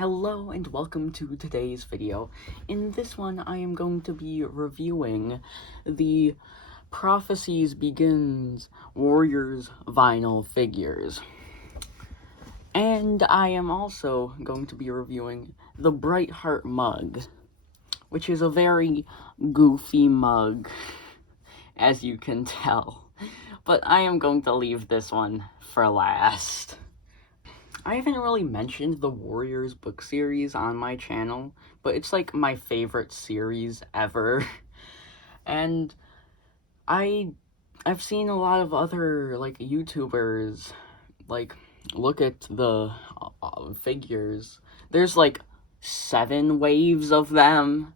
Hello and welcome to today's video. In this one, I am going to be reviewing the Prophecies Begins Warriors vinyl figures. And I am also going to be reviewing the Brightheart mug, which is a very goofy mug, as you can tell. But I am going to leave this one for last. I haven't really mentioned the Warriors book series on my channel, but it's like my favorite series ever. And I've seen a lot of other like YouTubers like look at the figures. There's like 7 waves of them.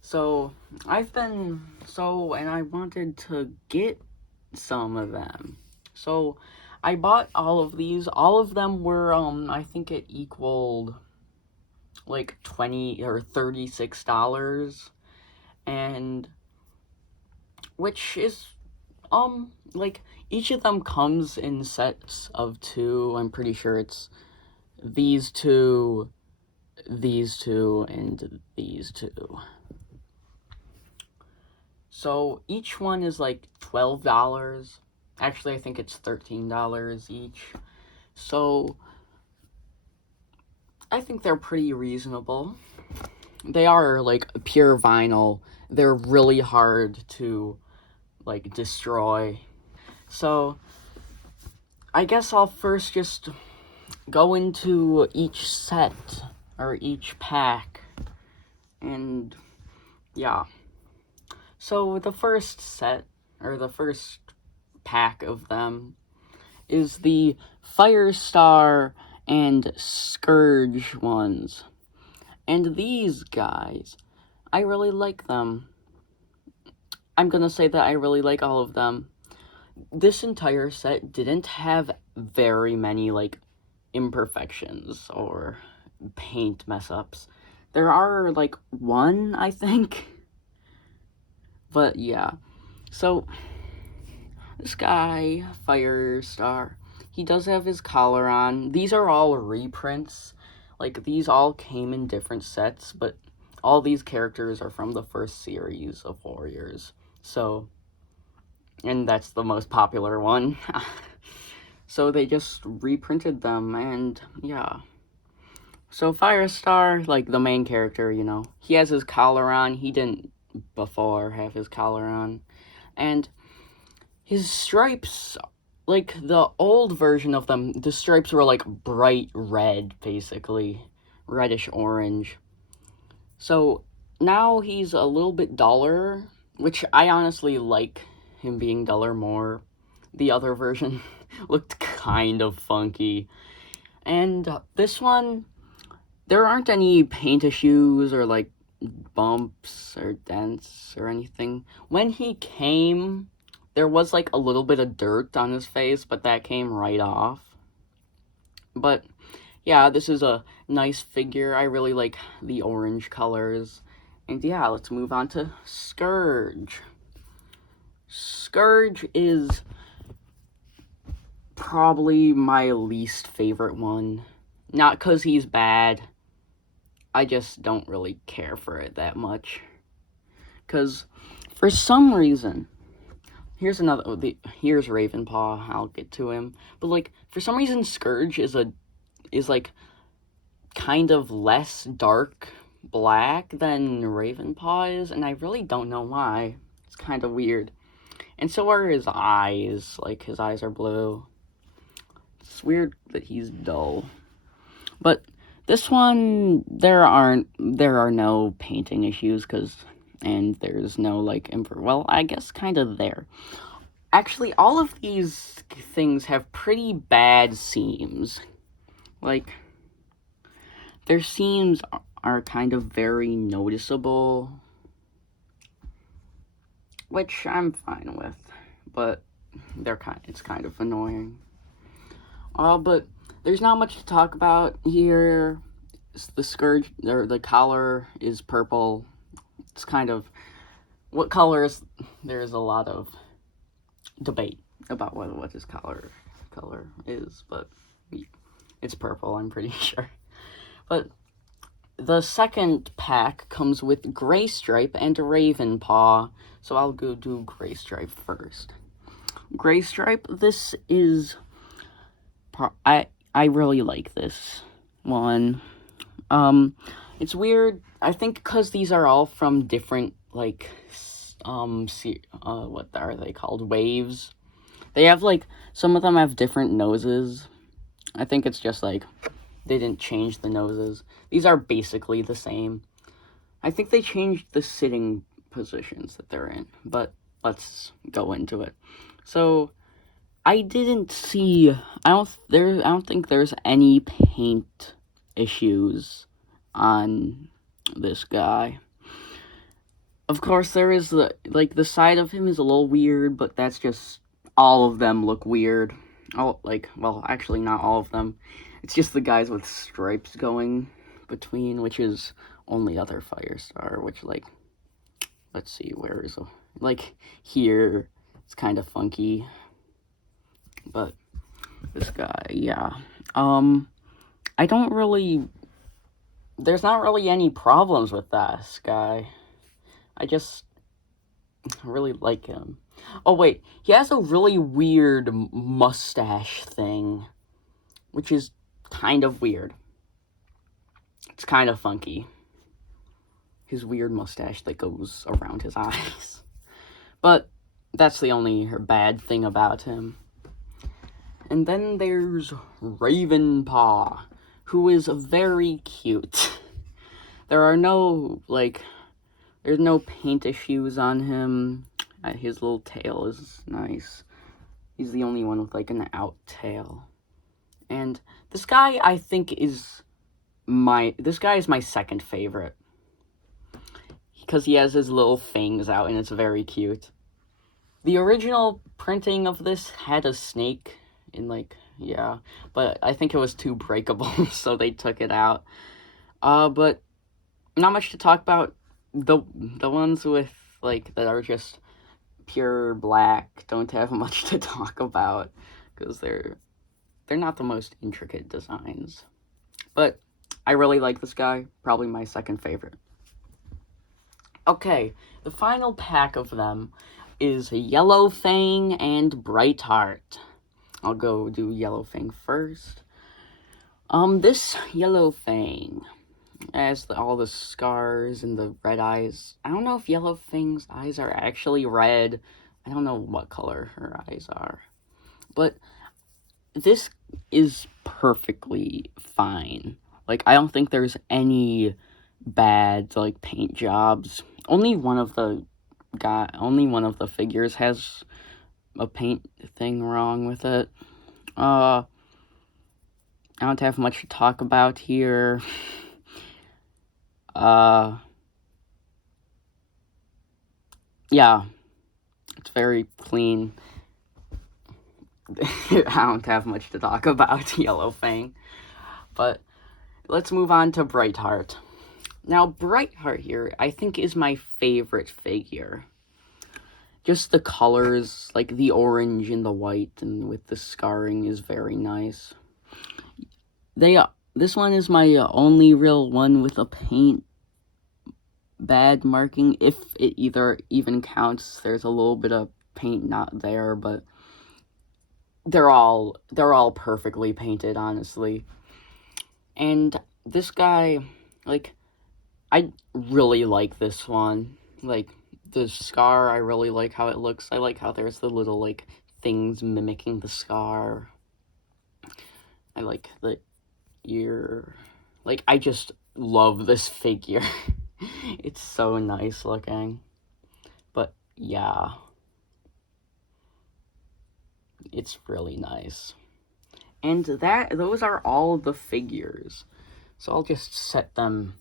So and I wanted to get some of them. So I bought all of these. All of them were, I think it equaled, like, $20 or $36. And, which is, like, each of them comes in sets of 2. I'm pretty sure it's these two, and these 2. So each one is, like, $12. Actually, I think it's $13 each. So, I think they're pretty reasonable. They are, like, pure vinyl. They're really hard to, like, destroy. So, I guess I'll first just go into each set, or each pack. And, yeah. So, the first set, or the first pack of them, is the Firestar and Scourge ones. And these guys, I really like them. I'm gonna say that I really like all of them. This entire set didn't have very many, like, imperfections or paint mess-ups. There are, like, 1, I think. But, yeah. So, this guy, Firestar, he does have his collar on. These are all reprints. Like, these all came in different sets, but all these characters are from the first series of Warriors. So, and that's the most popular one. So they just reprinted them, and yeah. So Firestar, like the main character, you know, he has his collar on. He didn't before have his collar on. And his stripes, like, the old version of them, the stripes were, like, bright red, basically. Reddish orange. So, now he's a little bit duller, which I honestly like him being duller more. The other version looked kind of funky. And this one, there aren't any paint issues or, like, bumps or dents or anything. When he came, there was, like, a little bit of dirt on his face, but that came right off. But, yeah, this is a nice figure. I really like the orange colors. And, yeah, let's move on to Scourge. Scourge is probably my least favorite one. Not because he's bad. I just don't really care for it that much. Because, for some reason, here's Ravenpaw, I'll get to him. But, like, for some reason, Scourge is like, kind of less dark black than Ravenpaw is, and I really don't know why. It's kind of weird. And so are his eyes. Like, his eyes are blue. It's weird that he's dull. But this one, there are no painting issues, and there's no, like, well, I guess kind of there. Actually, all of these things have pretty bad seams. Like, their seams are kind of very noticeable, which I'm fine with, but it's kind of annoying. But there's not much to talk about here. The Scourge, or the collar, is purple. It's kind of, what colors, there's a lot of debate about what his color is, but it's purple, I'm pretty sure. But the second pack comes with Gray Stripe and Ravenpaw. So I'll go do Gray Stripe first. Gray Stripe, this is... I really like this one. It's weird. I think because these are all from different, like, what are they called? Waves. They have, like, some of them have different noses. I think it's just, like, they didn't change the noses. These are basically the same. I think they changed the sitting positions that they're in, but let's go into it. So, I didn't see, I don't think there's any paint issues on this guy. Of course, there is the side of him is a little weird, but that's just, all of them look weird. Well, actually not all of them. It's just the guys with stripes going between, which is only other Firestar, which, like, let's see, where is it? Like, here, it's kind of funky. But this guy, yeah. I don't really... There's not really any problems with this guy. I just really like him. Oh, wait. He has a really weird mustache thing, which is kind of weird. It's kind of funky. His weird mustache that goes around his eyes. But that's the only bad thing about him. And then there's Ravenpaw, who is very cute. There's no paint issues on him. His little tail is nice. He's the only one with, like, an out tail. And this guy, I think, is my second favorite. Because he has his little fangs out, and it's very cute. The original printing of this had a snake in, like, yeah, but I think it was too breakable, so they took it out. But not much to talk about. The ones with, like, that are just pure black don't have much to talk about, because they're not the most intricate designs. But I really like this guy, probably my second favorite. Okay, the final pack of them is Yellow Fang and Brightheart. I'll go do Yellow Fang first. This Yellow Fang has all the scars and the red eyes. I don't know if Yellow Fang's eyes are actually red. I don't know what color her eyes are. But this is perfectly fine. Like, I don't think there's any bad, like, paint jobs. Only one of the figures has a paint thing wrong with it. I don't have much to talk about here. Yeah, it's very clean. I don't have much to talk about Yellow Fang. But let's move on to Brightheart. Now, Brightheart here, I think, is my favorite figure. Just the colors, like the orange and the white, and with the scarring is very nice. This one is my only real one with a paint bad marking, if it even counts. There's a little bit of paint not there, but they're all perfectly painted, honestly. And this guy, like, I really like this one. Like, the scar, I really like how it looks. I like how there's the little, like, things mimicking the scar. I like the ear. Like, I just love this figure. It's so nice looking. But, yeah. It's really nice. And those are all the figures. So I'll just set them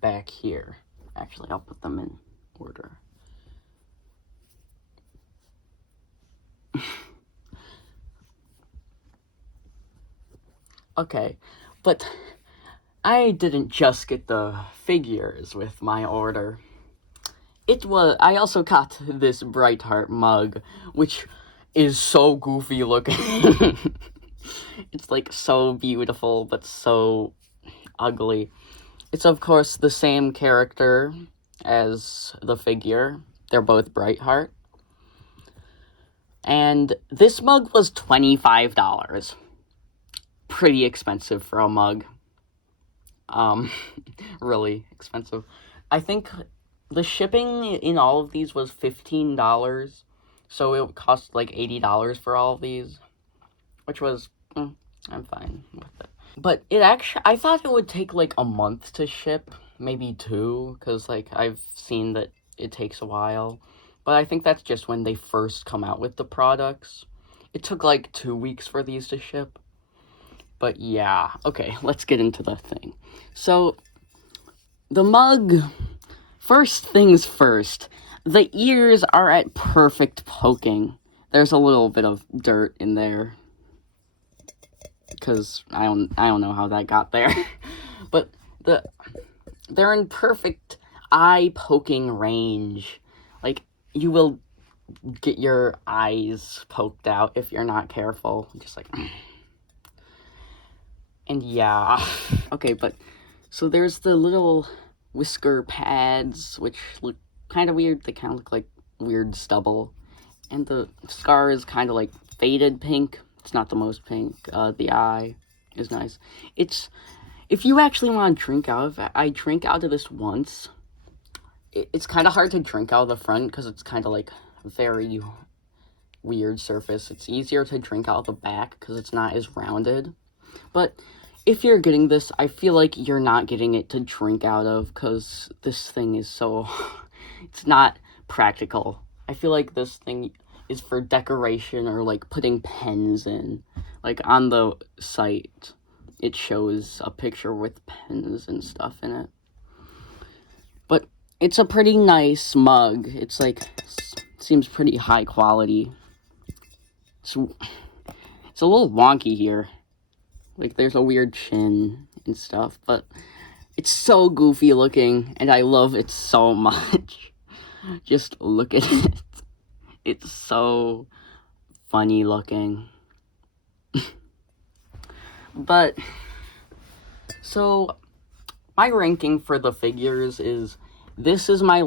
back here. Actually, I'll put them in order. Okay, but I didn't just get the figures with my order. I also got this Brightheart mug, which is so goofy looking. It's, like, so beautiful, but so ugly. It's, of course, the same character as the figure. They're both Brightheart. And this mug was $25. Pretty expensive for a mug. Really expensive. I think the shipping in all of these was $15. So it cost like $80 for all of these. Which was, I'm fine with it. But it actually, I thought it would take like a month to ship. Maybe 2, because like I've seen that it takes a while. But I think that's just when they first come out with the products. It took like 2 weeks for these to ship. But yeah, okay, let's get into the thing. So, the mug, first things first, the ears are at perfect poking. There's a little bit of dirt in there, because I don't know how that got there. But they're in perfect eye-poking range. Like, you will get your eyes poked out if you're not careful. Just like... And yeah. Okay, but... So there's the little whisker pads, which look kind of weird. They kind of look like weird stubble. And the scar is kind of like faded pink. It's not the most pink. The eye is nice. It's... If you actually want to drink out of it, I drank out of this once. It's kind of hard to drink out of the front because it's kind of like very weird surface. It's easier to drink out of the back because it's not as rounded. But if you're getting this, I feel like you're not getting it to drink out of because this thing is so... It's not practical. I feel like this thing is for decoration or like putting pens in. Like on the site, it shows a picture with pens and stuff in it. But it's a pretty nice mug. It's like, seems pretty high quality. So, it's a little wonky here. Like, there's a weird chin and stuff, but it's so goofy looking, and I love it so much. Just look at it. It's so funny looking. But, so, my ranking for the figures is... This is my,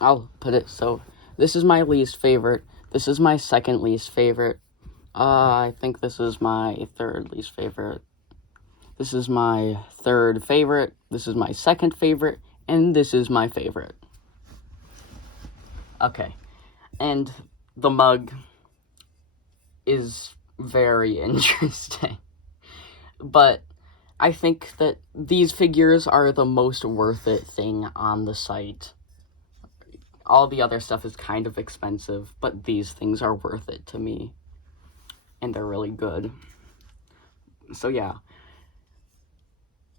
I'll put it so, this is my least favorite, this is my second least favorite, I think this is my third least favorite, this is my third favorite, this is my second favorite, and this is my favorite. Okay, and the mug is very interesting, but I think that these figures are the most worth it thing on the site. All the other stuff is kind of expensive, but these things are worth it to me. And they're really good. So yeah.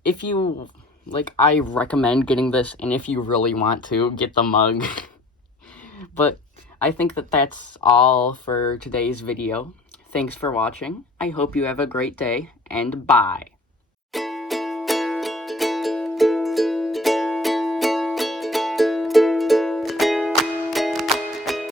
If you, like, I recommend getting this, and if you really want to, get the mug. But I think that that's all for today's video. Thanks for watching. I hope you have a great day, and bye.